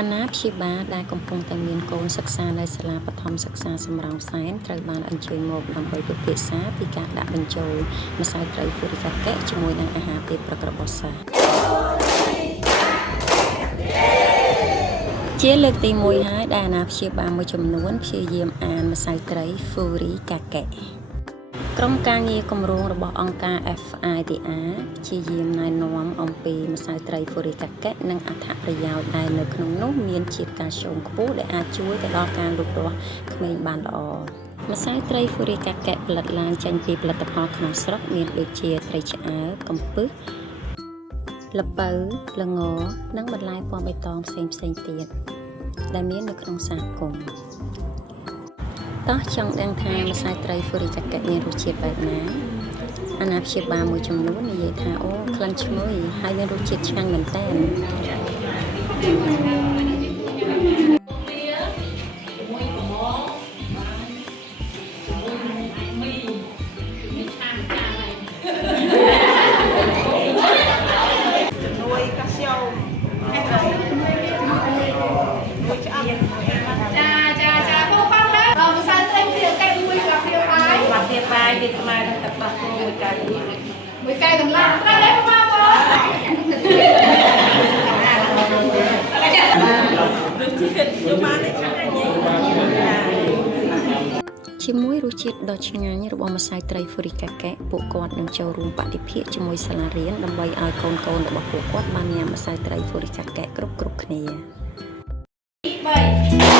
អាណាព្យាបាលដែលកំពុងតែមានកូនសិក្សានៅសាលាបឋមសិក្សាសំរោងសែនត្រូវបានអញ្ជើញមកដើម្បីពិភាក្សាពីការដាក់បញ្ចូលម្សៅត្រីហ្វូរិកអាកែជាមួយនឹងអាហារពេលព្រឹករបស់សិស្សជាលើកទី1ហើយដែលអាណាព្យាបាលមួយចំនួនព្យាយាមអានម្សៅត្រីហ្វូរិកអាកែក្រុមការងារគម្រោងរបស់អង្គការ FIDR ព្យាយាមណែនាំអំពីម្សៅត្រីហ្វូរិកអាកែនិងអត្ថប្រយោជន៍ដែលនៅក្នុងនោះមានជាតិកាល់ស្យូមខ្ពស់ដែលអាចជួយទៅដល់ការលូតលាស់ក្មេងបានល្អម្សៅត្រីហ្វូរិកអាកែផលិតឡើងចេញពីផលិតផលក្នុងស្រុកមានដូចជាត្រីឆ្អើរកំពឹសល្ពៅល្ងនិងបន្លែពណ៌បៃតងផ្សេងទៀតដែលមាននៅក្នុងសហគមន៍តោះចង់ដឹងថាម្សៅត្រីហ្វូរិកអាកែមានរសជាតិបែបណាអាណាព្យាបាលមួយចំនួននិយាយថាអូក្លិនឈ្ងុយហើយមានរសជាតិឆ្ងាញ់មែនទែនគេស្មើនឹងទឹកដោះគោមួយកែតម្លៃត្រូវទេបងប្អូនជាមួយរសជាតិដ៏ឆ្ងាញ់របស់ម្សៅត្រីហ្វូរិកអាកែពួកគាត់នឹងចូលរួមបដិភាគជាមួយសាលារៀនដើម្បីឲ្យកូនរបស់ពួកគាត់បានញ៉ាំម្សៅត្រីហ្វូរិកអាកែគ្រប់គ្នា 3